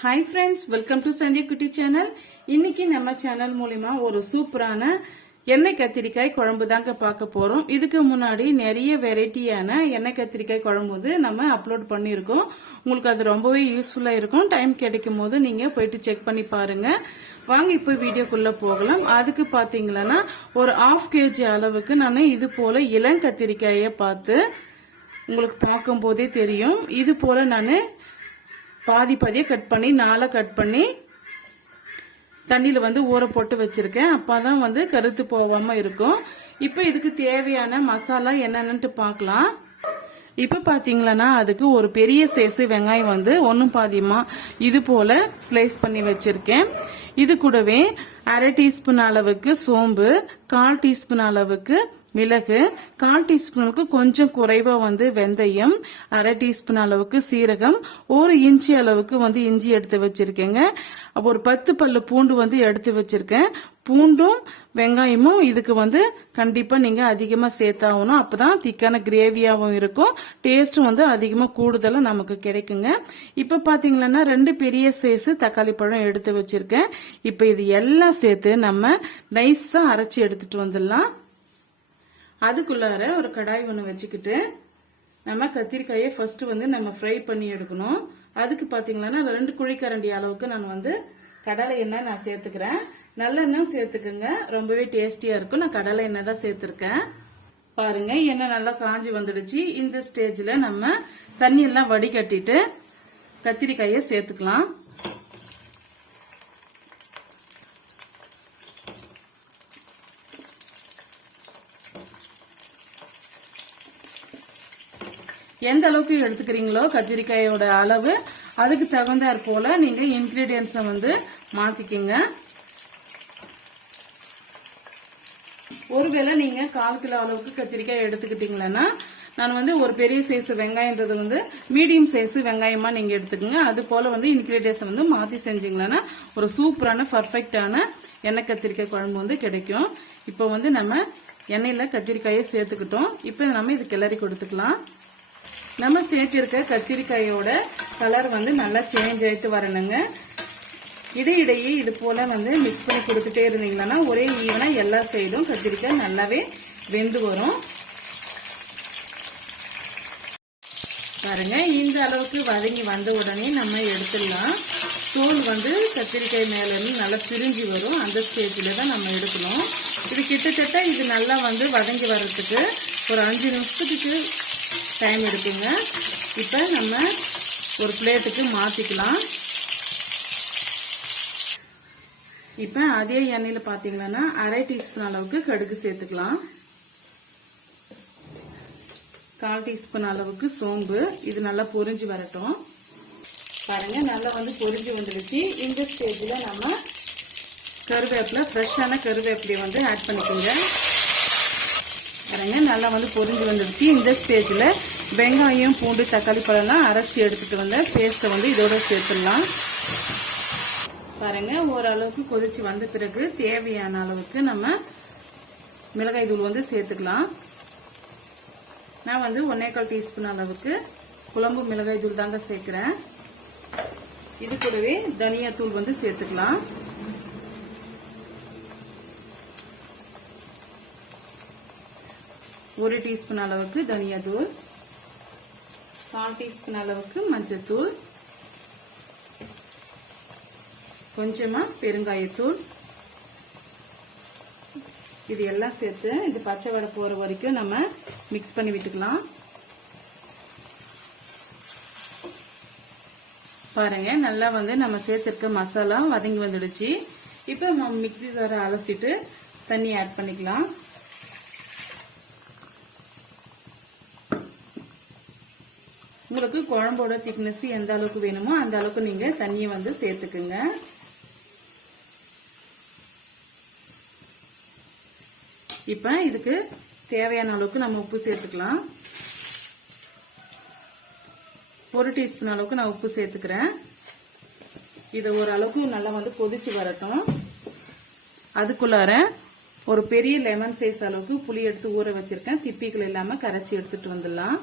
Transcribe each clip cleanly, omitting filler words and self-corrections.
Hi friends welcome to संध्या कुटी channel इनकी நம்ம சேனல் மூலமா ஒரு சூப்பரான எண்ணெய் கத்திரிக்காய் குழம்பு தாங்க பார்க்க போறோம். இதுக்கு முன்னாடி நிறைய வெரைட்டியான எண்ணெய் கத்திரிக்காய் குழம்பு நம்ம அப்லோட் பண்ணியிருக்கோம். உங்களுக்கு அது ரொம்பவே யூஸ்ஃபுல்லா இருக்கும். டைம் கிடைக்கும் போது நீங்க போயிட்டு செக் பண்ணி பாருங்க. வாங்க இப்போ வீடியோக்குள்ள போகலாம். அதுக்கு பாத்தீங்கன்னா ஒரு 1/2 kg அளவுக்கு நான் இது போல இளங்கத்திரிக்காயை பார்த்து உங்களுக்கு பார்க்கும் போதே தெரியும். இது போல நான் பாதி பாதியா கட் பண்ணி 4 கட் பண்ணி தண்ணியில ஊற போட்டு வச்சிருக்கேன். அப்பதான் கருத்து போகாம இருக்கும். இப்போ இதுக்கு தேவையான மசாலா என்னன்னு பார்க்கலாம். இப்ப பாத்தீங்களா அதுக்கு ஒரு பெரிய சைஸ் வெங்காயம் ஒன்னும் பாதியமா இது போல ஸ்லைஸ் பண்ணி வச்சிருக்கேன். இது கூடவே 1/2 டீஸ்பூன் அளவுக்கு சோம்பு, 1/4 டீஸ்பூன் அளவுக்கு மிளகு, 1/4 டீஸ்பூனுக்கு கொஞ்சம் குறைவா வெந்தயம், 1/2 டீஸ்பூன் அளவுக்கு சீரகம், 1 இன்ச்சு அளவுக்கு இஞ்சி எடுத்து வச்சிருக்கேங்க. ஒரு 10 பல்லு பூண்டு எடுத்து வச்சிருக்கேன். பூண்டும் வெங்காயமும் இதுக்கு கண்டிப்பா நீங்க அதிகமா சேர்த்தாகணும். அப்பதான் திக்கான கிரேவியாவும் இருக்கும். டேஸ்டும் அதிகமா கூடுதலா நமக்கு கிடைக்குங்க. இப்ப பாத்தீங்கன்னா 2 பெரிய சைஸ் தக்காளி பழம் எடுத்து வச்சிருக்கேன். இப்ப இது எல்லாம் சேர்த்து நம்ம நைஸா அரைச்சி எடுத்துட்டு வந்துடலாம். அதுக்குள்ளார ஒரு கடாய் ஒன்று வச்சுக்கிட்டு நம்ம கத்திரிக்காயை ஃபர்ஸ்ட் நம்ம ஃப்ரை பண்ணி எடுக்கணும். அதுக்கு பாத்தீங்கன்னா 2 குழிக்கரண்டி அளவுக்கு நான் கடலை எண்ணெய் நான் சேர்த்துக்கிறேன். நல்லெண்ணெய் சேர்த்துக்குங்க, ரொம்பவே டேஸ்டியா இருக்கும். நான் கடலை எண்ணெய் தான் சேர்த்திருக்கேன். பாருங்க எண்ணெய் நல்லா காஞ்சி வந்துடுச்சு. இந்த ஸ்டேஜ்ல நம்ம தண்ணி எல்லாம் வடிகட்டிட்டு கத்திரிக்காயை சேர்த்துக்கலாம். எந்த அளவுக்கு எடுத்துக்கிறீங்களோ கத்திரிக்காயோட அளவு அதுக்கு தகுந்தாற் போல நீங்க இன்கிரீடியன்ஸை மாத்திக்கங்க. ஒருவேளை நீங்க 1/4 கிலோ அளவுக்கு கத்திரிக்காய் எடுத்துக்கிட்டீங்கன்னா நான் ஒரு பெரிய சைஸ் வெங்காயம்ன்றது மீடியம் சைஸ் வெங்காயமா நீங்க எடுத்துக்கோங்க. அது போல இன்கிரீடியன்ஸ் மாத்தி செஞ்சீங்கன்னா ஒரு சூப்பரான பர்ஃபெக்டான எண்ணெய் கத்திரிக்காய் குழம்பு கிடைக்கும். இப்போ நம்ம எண்ணெயில கத்திரிக்காயை சேர்த்துக்கிட்டோம். இப்போ நம்ம இது கிளறி கொடுத்துக்கலாம். நம்ம சேர்த்திருக்க கத்திரிக்காயோட கலர் நல்லா சேஞ்ச் ஆயிட்டு வரணுங்க. இடையிடையே இது போல மிக்ஸ் பண்ணி கொடுத்துட்டே இருந்தீங்கன்னா ஒரே ஈவனா எல்லா சைடும் கத்திரிக்காய் நல்லாவே வெந்து வரும். பாருங்க இந்த அளவுக்கு வதங்கி வந்த உடனே நம்ம எடுத்துடலாம். தோல் கத்திரிக்காய் மேல இருந்து நல்லா பிரிஞ்சு வரும். அந்த ஸ்டேஜ்ல தான் நம்ம எடுக்கணும். இது கிட்டத்தட்ட இது நல்லா வதங்கி வர்றதுக்கு ஒரு 5 நிமிஷத்துக்கு டைம் எடுக்குங்க. இப்ப நம்ம ஒரு பிளேட்டுக்கு மாத்திக்கலாம். இப்ப அதே எண்ணெயில பாத்தீங்கன்னா 1/2 டீஸ்பூன் அளவுக்கு கடுகு சேர்த்துக்கலாம். 1/4 டீஸ்பூன் அளவுக்கு சோம்பு. இது நல்லா பொரிஞ்சு வரட்டும். பாருங்க நல்லா பொரிஞ்சு வந்துடுச்சு. இந்த ஸ்டேஜ்ல நம்ம கருவேப்பிலை, ஃப்ரெஷ்ஷான கருவேப்பிலையை ஆட் பண்ணிக்கோங்க. பாருங்க நல்லா பொரிஞ்சு வந்துடுச்சு. இந்த ஸ்டேஜ்ல வெங்காயம், பூண்டு, தக்காளி பழம்லாம் அரைச்சி எடுத்துட்டு வந்த பேஸ்ட்டை இதோட சேர்த்துடலாம். பாருங்க ஓரளவுக்கு கொதிச்சு வந்த பிறகு தேவையான அளவுக்கு நம்ம மிளகாய் தூள் சேர்த்துக்கலாம். நான் 1/4 டீஸ்பூன் அளவுக்கு குழம்பு மிளகாய் தூள் தாங்க சேர்க்கிறேன். இது கூடவே தனியா தூள் சேர்த்துக்கலாம். ஒரு டீஸ்பூன் அளவுக்கு தனியா தூள், 1/4 டீஸ்பூன் அளவுக்கு மஞ்சள் தூள், கொஞ்சமா பெருங்காயத்தூள். இது எல்லாம் சேர்த்து இது பச்சை வடை போற வரைக்கும் நம்ம மிக்ஸ் பண்ணி விட்டுக்கலாம். பாருங்க நல்லா நம்ம சேர்த்திருக்க மசாலா வதங்கி வந்துடுச்சு. இப்ப மிக்ஸி ஜார அலசிட்டு தண்ணி ஆட் பண்ணிக்கலாம். உங்களுக்கு குழம்போட திக்னஸ் எந்த அளவுக்கு வேணுமோ அந்த அளவுக்கு நீங்க தண்ணியை சேர்த்துக்குங்க. இப்ப இதுக்கு தேவையான அளவுக்கு நம்ம உப்பு சேர்த்துக்கலாம். 1 டீஸ்பூன் அளவுக்கு நான் உப்பு சேர்த்துக்கிறேன். இது ஓரளவுக்கு நல்லா கொதிச்சு வரட்டும். அதுக்குள்ளார ஒரு பெரிய லெமன் சைஸ் அளவுக்கு புளி எடுத்து ஊற வச்சிருக்கேன். திப்பிகள் இல்லாம கரைச்சி எடுத்துட்டு வந்துடலாம்.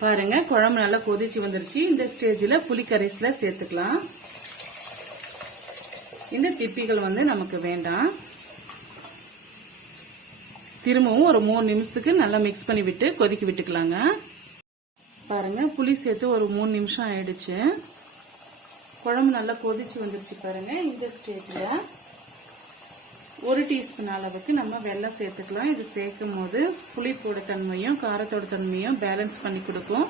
பாருங்க குழம்பு நல்லா கொதிச்சு வந்துருச்சு. இந்த ஸ்டேஜ்ல புளி கரைசல சேர்த்துக்கலாம். இந்த திப்பிகள் வந்து நமக்கு வேண்டாம். திரும்பவும் ஒரு 3 நிமிஷத்துக்கு நல்லா மிக்ஸ் பண்ணி விட்டு கொதிக்க விட்டுக்கலாங்க. பாருங்க புளி சேர்த்து ஒரு 3 நிமிஷம் ஆயிடுச்சு. குழம்பு நல்லா கொதிச்சு வந்துருச்சு பாருங்க. இந்த ஸ்டேஜ்ல 1 டீஸ்பூன் அளவுக்கு நம்ம வெல்லம் சேர்த்துக்கலாம். இது சேர்க்கும் போது புளிப்போட தன்மையும் காரத்தோட தன்மையும் பேலன்ஸ் பண்ணி கொடுக்கும்.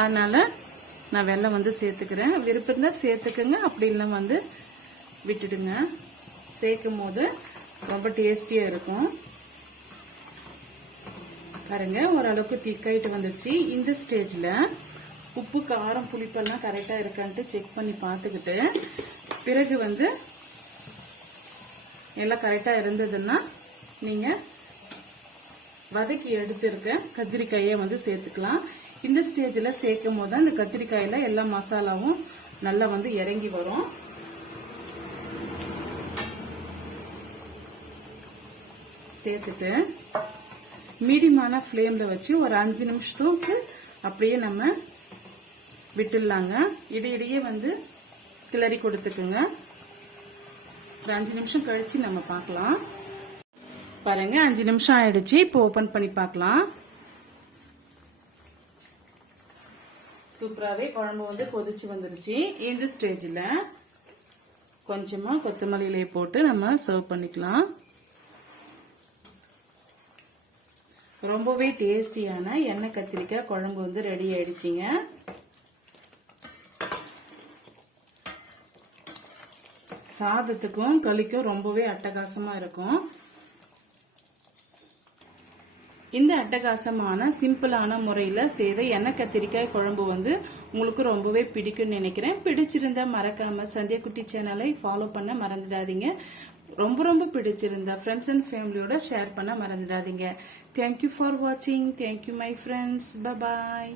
அதனால நான் வெல்லம் வந்து சேர்த்துக்கிறேன். விருப்பம் இருந்தா சேர்த்துக்குங்க, அப்படி இல்லை வந்து விட்டுடுங்க. சேர்க்கும் போது ரொம்ப டேஸ்டியா இருக்கும். பாருங்க ஓரளவுக்கு திக்காயிட்டு வந்துருச்சு. இந்த ஸ்டேஜ்ல உப்பு காரம் புளிப்பெல்லாம் கரெக்டா இருக்கான்ட்டு செக் பண்ணி பார்த்துக்கிட்டு பிறகு வந்து எல்லாம் கரெக்டா இருந்ததுன்னா நீங்க வதக்கி எடுத்திருக்க கத்திரிக்காயை வந்து சேர்த்துக்கலாம். இந்த ஸ்டேஜ்ல சேர்க்கும் போது அந்த கத்திரிக்காயில எல்லா மசாலாவும் நல்லா வந்து இறங்கி வரும். சேர்த்துட்டு மீடியமான ஃப்ளேம்ல வச்சு ஒரு 5 நிமிஷத்துக்கு அப்படியே நம்ம விட்டுடலாங்க. இடையிடையே வந்து கிளறி கொடுத்துக்குங்க. ஒரு 5 நிமிஷம் கழிச்சு நம்ம பார்க்கலாம். பாருங்க 5 நிமிஷம் ஆயிடுச்சு. இப்போ ஓபன் பண்ணி பார்க்கலாம். சூப்பராவே குழம்பு வந்து கொதிச்சு வந்துருச்சு. இந்த ஸ்டேஜ்ல கொஞ்சமா கொத்தமல்லி இலையை போட்டு நம்ம சர்வ் பண்ணிக்கலாம். ரொம்பவே டேஸ்டியான எண்ணெய் கத்திரிக்காய் குழம்பு வந்து ரெடி ஆயிடுச்சுங்க. சாதத்துக்கும் களிக்கும் ரொம்பவே அட்டகாசமா இருக்கும். இந்த அட்டகாசமான சிம்பிளான முறையில செய்த எண்ணெய் கத்திரிக்காய் குழம்பு வந்து உங்களுக்கு ரொம்பவே பிடிக்கும்னு நினைக்கிறேன். பிடிச்சிருந்தா மறக்காம சந்தியா குட்டி சேனலை ஃபாலோ பண்ண மறந்துடாதீங்க. ரொம்ப ரொம்ப பிடிச்சிருந்தா ஃப்ரெண்ட்ஸ் அண்ட் ஃபேமிலியோட ஷேர் பண்ண மறந்துடாதீங்க. தேங்க்யூ ஃபார் வாட்சிங். Thank you my friends. Bye bye.